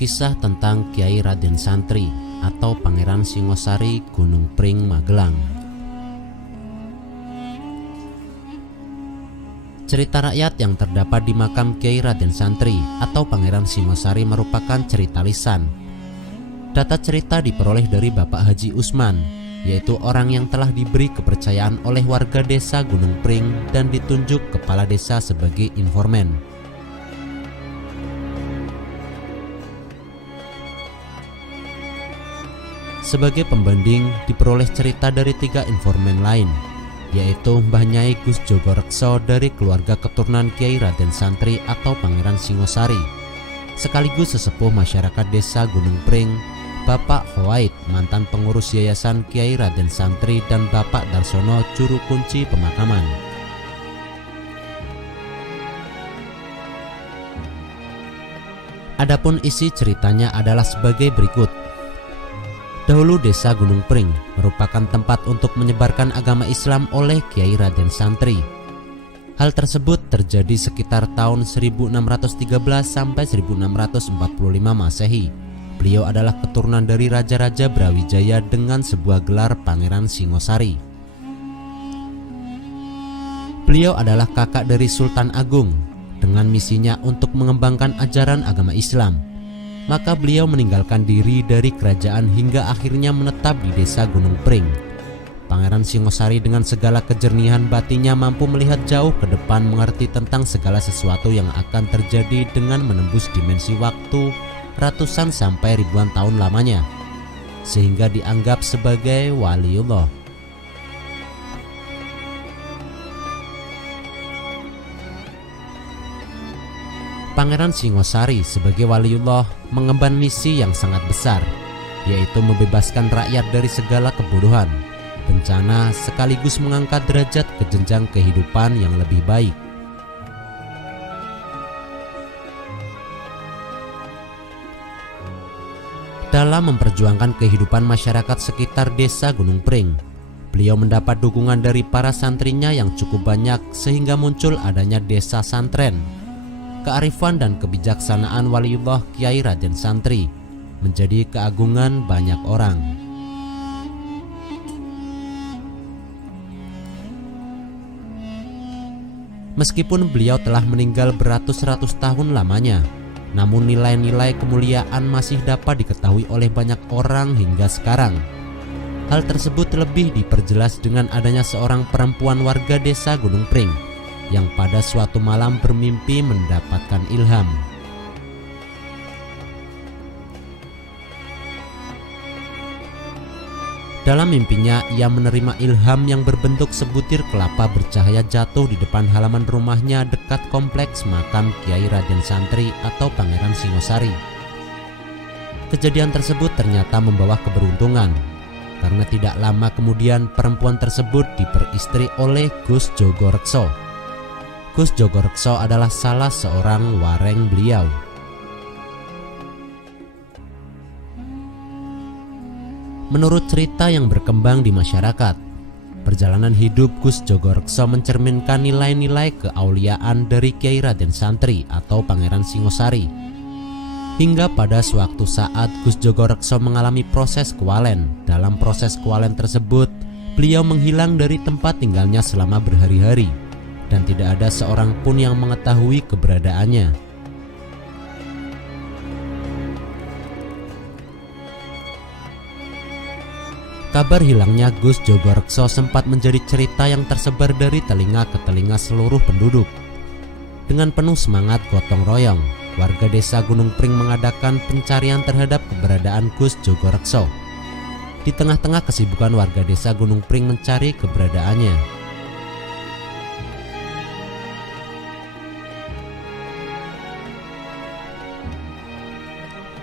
Kisah tentang Kiai Raden Santri atau Pangeran Singosari Gunung Pring Magelang. Cerita rakyat yang terdapat di makam Kiai Raden Santri atau Pangeran Singosari merupakan cerita lisan. Data cerita diperoleh dari Bapak Haji Usman, yaitu orang yang telah diberi kepercayaan oleh warga desa Gunung Pring dan ditunjuk kepala desa sebagai informan. Sebagai pembanding diperoleh cerita dari 3 informan lain, yaitu Mbah Nyai Gus Jogorekso dari keluarga keturunan Kiai Raden Santri atau Pangeran Singosari, sekaligus sesepuh masyarakat desa Gunung Pring, Bapak Hoait, mantan pengurus Yayasan Kiai Raden Santri, dan Bapak Darsono, juru kunci pemakaman. Adapun isi ceritanya adalah sebagai berikut. Dahulu desa Gunung Pring merupakan tempat untuk menyebarkan agama Islam oleh Kiai Raden Santri. Hal tersebut terjadi sekitar tahun 1613 sampai 1645 Masehi. Beliau adalah keturunan dari Raja-Raja Brawijaya dengan sebuah gelar Pangeran Singosari. Beliau adalah kakak dari Sultan Agung dengan misinya untuk mengembangkan ajaran agama Islam. Maka beliau meninggalkan diri dari kerajaan hingga akhirnya menetap di desa Gunung Pring. Pangeran Singosari dengan segala kejernihan batinnya mampu melihat jauh ke depan, mengerti tentang segala sesuatu yang akan terjadi dengan menembus dimensi waktu ratusan sampai ribuan tahun lamanya, sehingga dianggap sebagai waliullah. Pangeran Singosari sebagai waliullah mengemban misi yang sangat besar, yaitu membebaskan rakyat dari segala kebodohan, bencana, sekaligus mengangkat derajat ke jenjang kehidupan yang lebih baik. Dalam memperjuangkan kehidupan masyarakat sekitar desa Gunung Pring, beliau mendapat dukungan dari para santrinya yang cukup banyak sehingga muncul adanya desa santren. Kearifan dan kebijaksanaan waliullah Kiai Raden Santri menjadi keagungan banyak orang. Meskipun beliau telah meninggal beratus-ratus tahun lamanya, namun nilai-nilai kemuliaan masih dapat diketahui oleh banyak orang hingga sekarang. Hal tersebut lebih diperjelas dengan adanya seorang perempuan warga desa Gunung Pring yang pada suatu malam bermimpi mendapatkan ilham. Dalam mimpinya, ia menerima ilham yang berbentuk sebutir kelapa bercahaya jatuh di depan halaman rumahnya dekat kompleks makam Kiai Raden Santri atau Pangeran Singosari. Kejadian tersebut ternyata membawa keberuntungan, karena tidak lama kemudian perempuan tersebut diperistri oleh Gus Jogorekso. Gus Jogorekso adalah salah seorang wareng beliau. Menurut cerita yang berkembang di masyarakat, perjalanan hidup Gus Jogorekso mencerminkan nilai-nilai keauliaan dari Kiai Raden Santri atau Pangeran Singosari. Hingga pada suatu saat Gus Jogorekso mengalami proses kewalen. Dalam proses kewalen tersebut, beliau menghilang dari tempat tinggalnya selama berhari-hari, dan tidak ada seorang pun yang mengetahui keberadaannya. Kabar hilangnya Gus Jogorekso sempat menjadi cerita yang tersebar dari telinga ke telinga seluruh penduduk. Dengan penuh semangat gotong royong, warga desa Gunung Pring mengadakan pencarian terhadap keberadaan Gus Jogorekso. Di tengah-tengah kesibukan warga desa Gunung Pring mencari keberadaannya,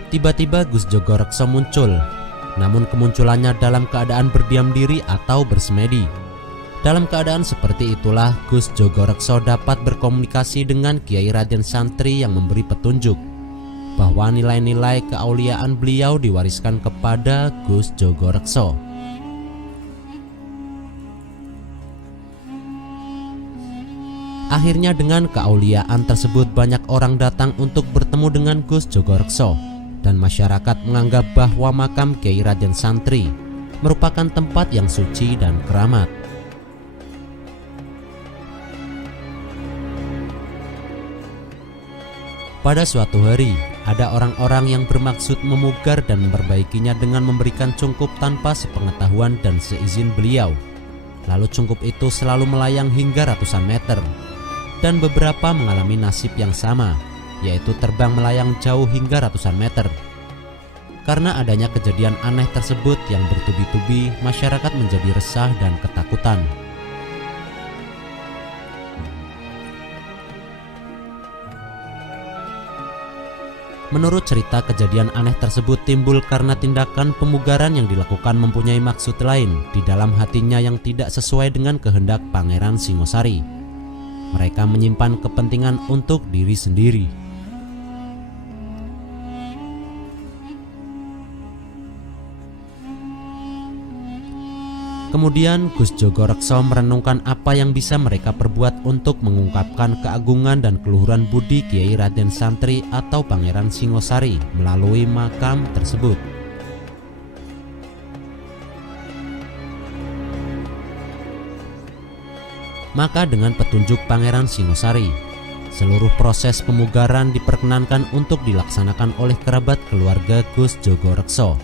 tiba-tiba Gus Jogorekso muncul, namun kemunculannya dalam keadaan berdiam diri atau bersemedi. Dalam keadaan seperti itulah Gus Jogorekso dapat berkomunikasi dengan Kiai Raden Santri yang memberi petunjuk bahwa nilai-nilai keauliaan beliau diwariskan kepada Gus Jogorekso. Akhirnya dengan keauliaan tersebut banyak orang datang untuk bertemu dengan Gus Jogorekso. dan masyarakat menganggap bahwa makam Kiai Raden Santri merupakan tempat yang suci dan keramat. Pada suatu hari, ada orang-orang yang bermaksud memugar dan memperbaikinya dengan memberikan cungkup tanpa sepengetahuan dan seizin beliau. Lalu cungkup itu selalu melayang hingga ratusan meter, dan beberapa mengalami nasib yang sama, yaitu terbang melayang jauh hingga ratusan meter. Karena adanya kejadian aneh tersebut yang bertubi-tubi, masyarakat menjadi resah dan ketakutan. Menurut cerita, kejadian aneh tersebut timbul karena tindakan pemugaran yang dilakukan mempunyai maksud lain di dalam hatinya yang tidak sesuai dengan kehendak Pangeran Singosari. Mereka menyimpan kepentingan untuk diri sendiri. Kemudian Gus Jogorekso merenungkan apa yang bisa mereka perbuat untuk mengungkapkan keagungan dan keluhuran budi Kiai Raden Santri atau Pangeran Singosari melalui makam tersebut. Maka dengan petunjuk Pangeran Singosari, seluruh proses pemugaran diperkenankan untuk dilaksanakan oleh kerabat keluarga Gus Jogorekso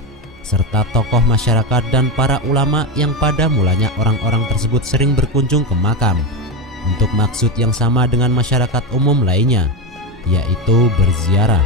serta tokoh masyarakat dan para ulama yang pada mulanya orang-orang tersebut sering berkunjung ke makam untuk maksud yang sama dengan masyarakat umum lainnya, yaitu berziarah.